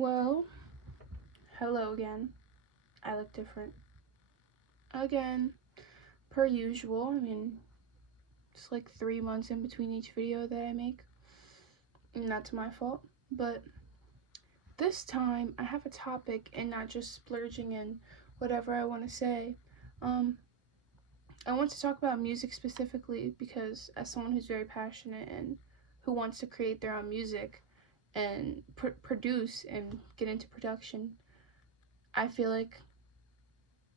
Well, hello again. I look different. Again, per usual. It's like 3 months in between each video that I make. And that's my fault. But this time, I have a topic and not just splurging in whatever I want to say. Um, I want to talk about music specifically because, as someone who's very passionate and who wants to create their own music and produce and get into production, I feel like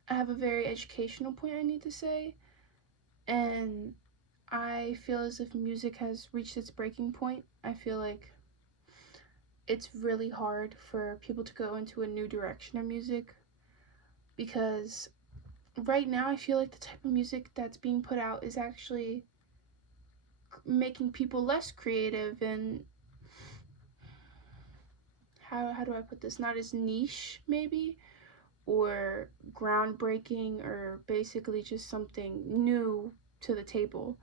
I have a very educational point I need to say, and I feel as if music has reached its breaking point. I feel like it's really hard for people to go into a new direction of music because right now I feel like the type of music that's being put out is actually making people less creative and how do I put this? Not as niche maybe or groundbreaking or basically just something new to the table.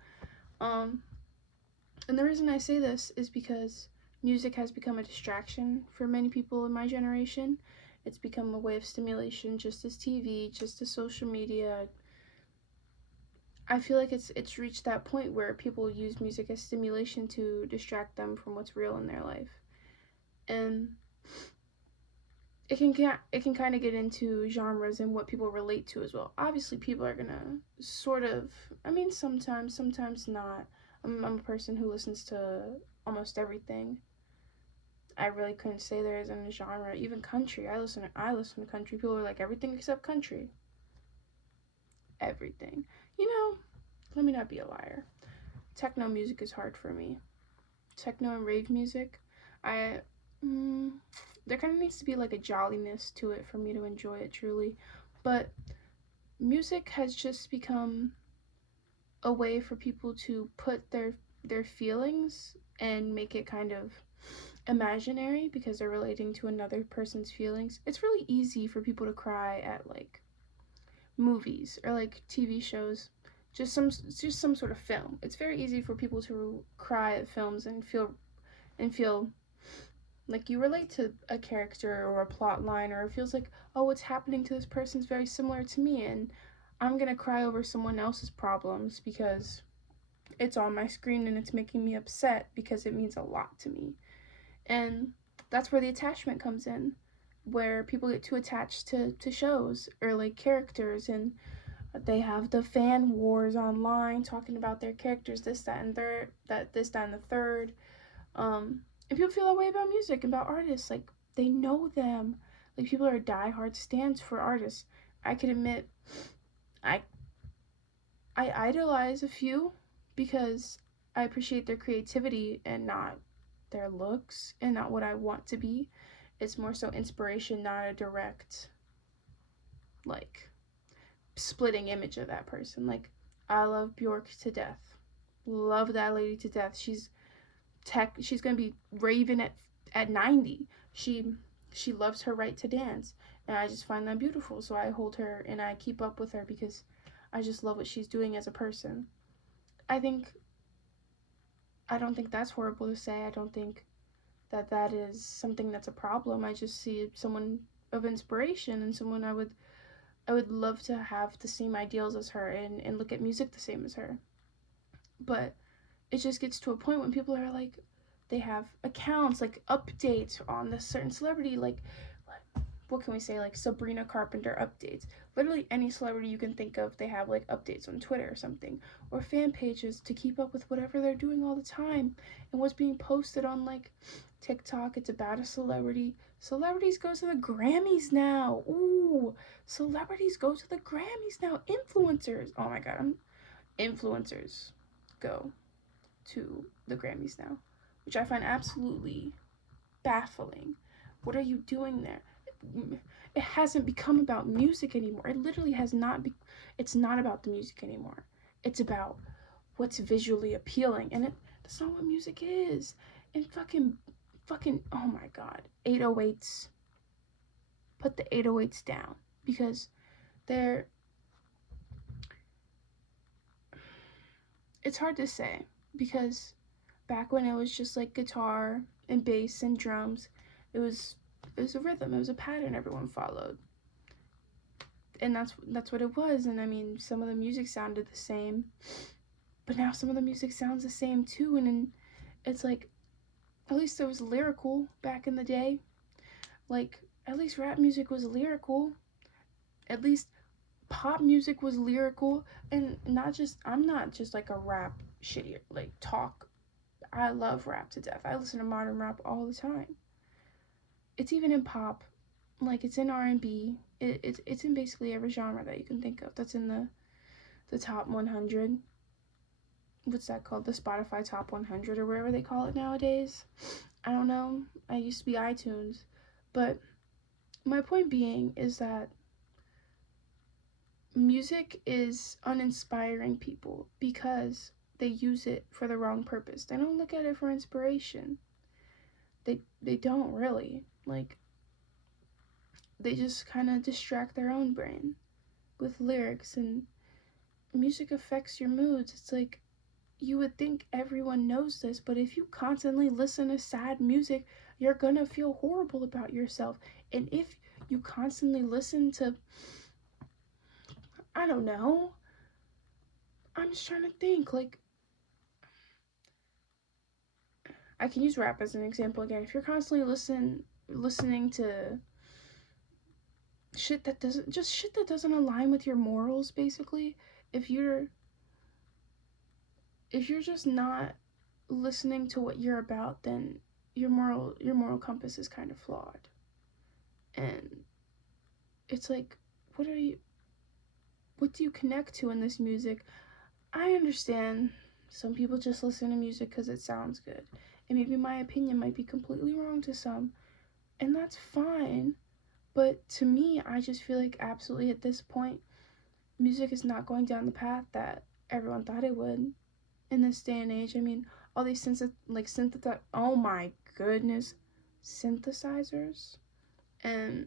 Um And the reason I say this is because music has become a distraction for many people in my generation. It's become a way of stimulation, just as TV, just as social media. I feel like it's reached that point where people use music as stimulation to distract them from what's real in their life. And it can kind of get into genres and what people relate to as well. Obviously, people are gonna sort of. Sometimes not. I'm a person who listens to almost everything. I really couldn't say there isn't a genre. Even country, I listen to country. People are like everything except country. Everything. You know, let me not be a liar. Techno music is hard for me. Techno and rave music, I mm, there kind of needs to be like a jolliness to it for me to enjoy it truly. But music has just become a way for people to put their feelings and make it kind of imaginary because they're relating to another person's feelings. It's really easy for people to cry at like movies or like TV shows, just some sort of film. It's very easy for people to cry at films and feel like you relate to a character or a plot line, or it feels like, oh, what's happening to this person's very similar to me, and I'm gonna cry over someone else's problems because it's on my screen and it's making me upset because it means a lot to me. And that's where the attachment comes in, where people get too attached to shows or like characters, and they have the fan wars online talking about their characters, this, that, and the third. And people feel that way about music, about artists. Like, they know them. Like, people are diehard stands for artists. I can admit, I I idolize a few because I appreciate their creativity and not their looks and not what I want to be. It's more so inspiration, not a direct, like, splitting image of that person. Like, I love Bjork to death. Love that lady to death. She's gonna be raving at 90. She loves her right to dance, and I just find that beautiful. So I hold her and I keep up with her because I just love what she's doing as a person. I think I don't think that's horrible to say. I don't think that is something that's a problem. I just see someone of inspiration and someone I would love to have the same ideals as her and look at music the same as her. But it just gets to a point when people are like, they have accounts like updates on this certain celebrity, like what can we say, like Sabrina Carpenter updates. Literally any celebrity you can think of, they have like updates on Twitter or something, or fan pages to keep up with whatever they're doing all the time and what's being posted on like TikTok. It's about a celebrity. Celebrities go to the Grammys now. Ooh, celebrities go to the Grammys now. Influencers. Oh my god, influencers go to the Grammys now, which I find absolutely baffling. What are you doing there? It hasn't become about music anymore. It literally has not. It's not about the music anymore. It's about what's visually appealing, and that's not what music is. And fucking. Oh my god, 808s. Put the 808s down because they're. It's hard to say because back when it was just like guitar and bass and drums, it was It was a rhythm. It was a pattern everyone followed, and that's what it was. And I mean, some of the music sounded the same, but now some of the music sounds the same too. And it's like, at least it was lyrical back in the day. Like, at least rap music was lyrical. At least pop music was lyrical, and not just, I'm not just like a rap shitty like talk. I love rap to death. I listen to modern rap all the time. It's even in pop, like it's in R&B. It's in basically every genre that you can think of. That's in the top 100. What's that called? The Spotify top 100 or wherever they call it nowadays. I don't know. I used to be iTunes, but my point being is that music is uninspiring people because they use it for the wrong purpose. They don't look at it for inspiration. They don't really. Like, they just kind of distract their own brain with lyrics, and music affects your moods. It's like, you would think everyone knows this, but if you constantly listen to sad music, you're gonna feel horrible about yourself. And if you constantly listen to, I don't know, I'm just trying to think, like, I can use rap as an example again. If you're constantly listening to shit that doesn't align with your morals, basically, if you're if you're just not listening to what you're about, then your moral compass is kind of flawed. And it's like, what do you connect to in this music? I understand some people just listen to music because it sounds good, and maybe my opinion might be completely wrong to some, and that's fine. But to me, I just feel like absolutely at this point, music is not going down the path that everyone thought it would in this day and age. I mean, all these oh my goodness, synthesizers, and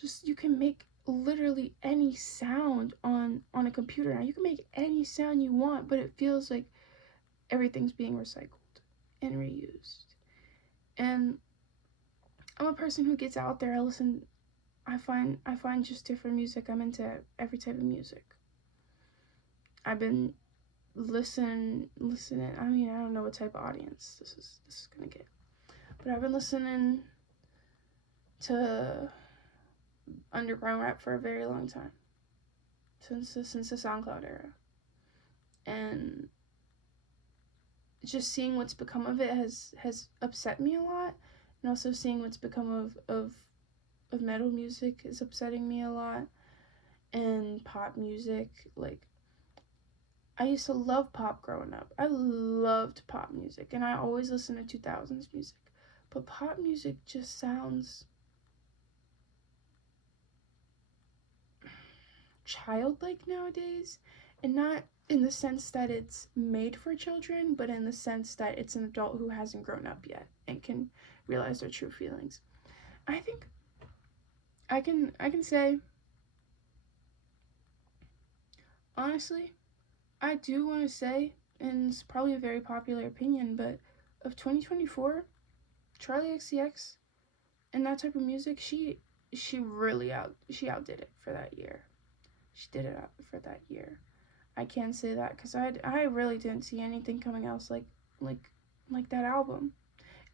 just, you can make literally any sound on a computer now. You can make any sound you want, but it feels like everything's being recycled and reused. And I'm a person who gets out there. I find just different music. I'm into every type of music. I've been listening. I mean, I don't know what type of audience this is gonna get, but I've been listening to underground rap for a very long time, since the SoundCloud era, and just seeing what's become of it has upset me a lot, and also seeing what's become of metal music is upsetting me a lot, and pop music. Like, I used to love pop growing up. I loved pop music, and I always listened to 2000s music. But pop music just sounds childlike nowadays, and not in the sense that it's made for children, but in the sense that it's an adult who hasn't grown up yet and can realize their true feelings. I think I can say, honestly, I do want to say, and it's probably a very popular opinion, but of 2024, Charlie XCX and that type of music, she really she outdid it for that year. She did it out for that year. I can say that because I really didn't see anything coming else like like that album,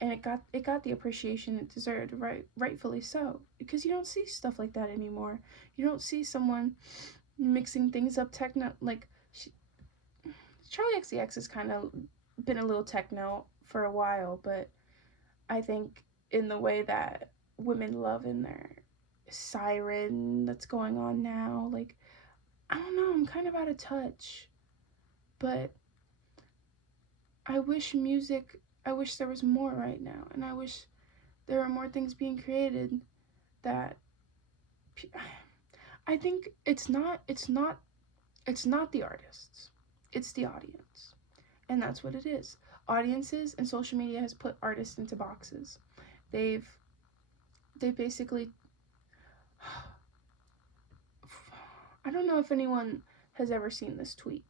and it got the appreciation it deserved, rightfully so, because you don't see stuff like that anymore. You don't see someone mixing things up techno like Charlie XCX has kind of been a little techno for a while, but I think in the way that women love in their siren that's going on now, like, I don't know, I'm kind of out of touch. But I wish there was more right now, and I wish there were more things being created that I think it's not the artists. It's the audience. And that's what it is. Audiences and social media has put artists into boxes. They've basically, I don't know if anyone has ever seen this tweet,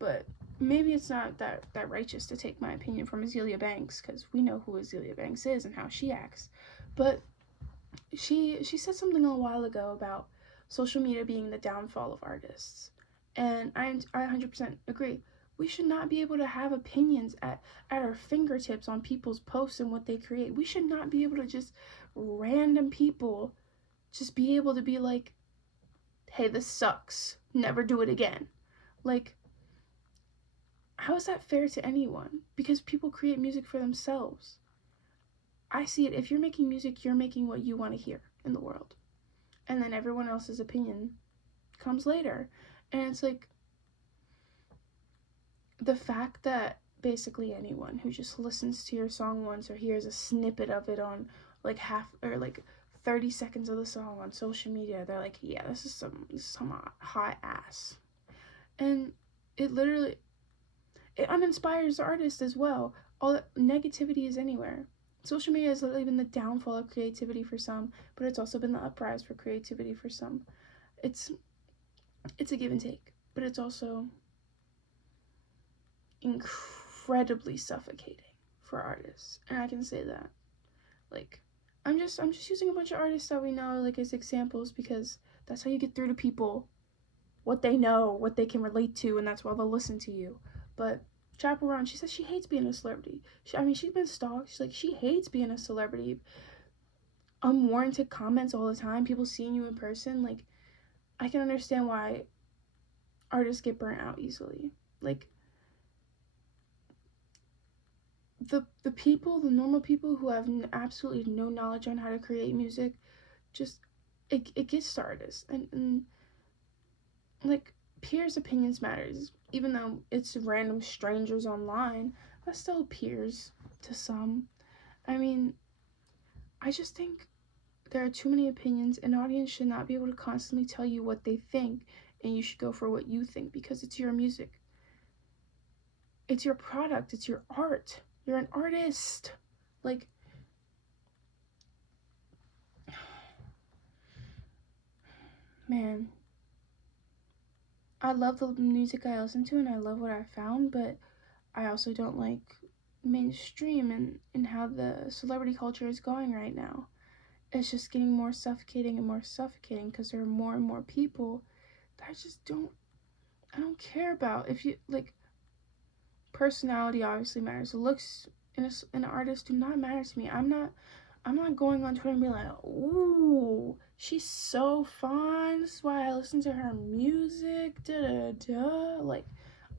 but maybe it's not that righteous to take my opinion from Azealia Banks, because we know who Azealia Banks is and how she acts. But she said something a while ago about social media being the downfall of artists, and I 100% agree. We should not be able to have opinions at our fingertips on people's posts and what they create. We should not be able to just random people just be able to be like, hey, this sucks, never do it again. Like, how is that fair to anyone? Because people create music for themselves. I see it. If you're making music, you're making what you want to hear in the world. And then everyone else's opinion comes later. And it's like the fact that basically anyone who just listens to your song once or hears a snippet of it on like half or like 30 seconds of the song on social media, they're like, yeah, this is some hot ass. And it literally it uninspires the artist as well. All negativity is anywhere. Social media has literally been the downfall of creativity for some, but it's also been the uprise for creativity for some. It's a give and take, but it's also incredibly suffocating for artists. And I can say that. Like, I'm just using a bunch of artists that we know like as examples because that's how you get through to people what they know, what they can relate to, and that's why they'll listen to you. But Chappell Roan, she says she hates being a celebrity. She's been stalked. She's like, she hates being a celebrity. Unwarranted comments all the time, people seeing you in person. Like, I can understand why artists get burnt out easily. Like, the people, the normal people who have absolutely no knowledge on how to create music, just, it gets to artists. And like, peers' opinions matters. Even though it's random strangers online, that's still peers to some. I mean, I just think there are too many opinions. An audience should not be able to constantly tell you what they think, and you should go for what you think because it's your music. It's your product. It's your art. You're an artist. Like, man, I love the music I listen to and I love what I found, but I also don't like mainstream and how the celebrity culture is going right now. It's just getting more suffocating and more suffocating because there are more and more people that I don't care about. If you like, personality obviously matters. Looks in an artist do not matter to me. I'm not going on Twitter and be like, ooh, she's so fine. This is why I listen to her music. Da da da. Like,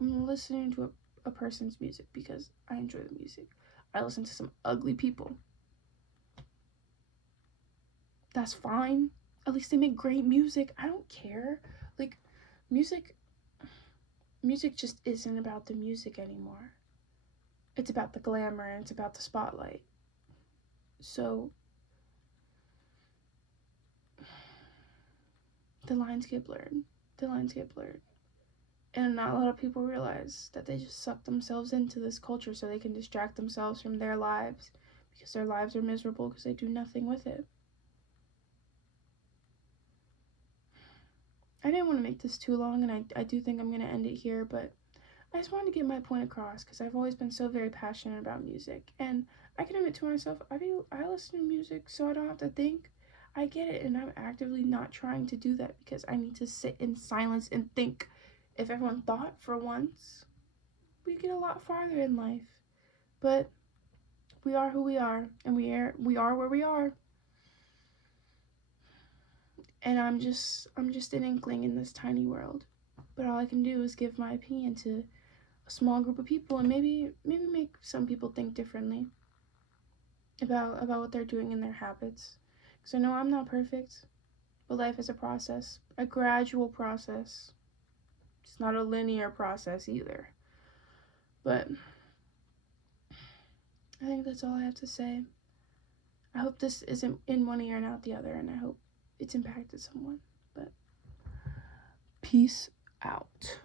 I'm listening to a person's music because I enjoy the music. I listen to some ugly people. That's fine. At least they make great music. I don't care. Like, music just isn't about the music anymore. It's about the glamour and it's about the spotlight. So the lines get blurred. The lines get blurred. And not a lot of people realize that they just suck themselves into this culture so they can distract themselves from their lives because their lives are miserable because they do nothing with it. I didn't want to make this too long, and I do think I'm going to end it here, but I just wanted to get my point across because I've always been so very passionate about music. And I can admit to myself, I listen to music so I don't have to think. I get it, and I'm actively not trying to do that because I need to sit in silence and think. If everyone thought for once, we'd get a lot farther in life. But we are who we are, and we are where we are. And I'm just an inkling in this tiny world. But all I can do is give my opinion to a small group of people and maybe make some people think differently about what they're doing in their habits. Because I know I'm not perfect, but life is a process, a gradual process. It's not a linear process either. But I think that's all I have to say. I hope this isn't in one ear and out the other, and I hope it's impacted someone. But peace out.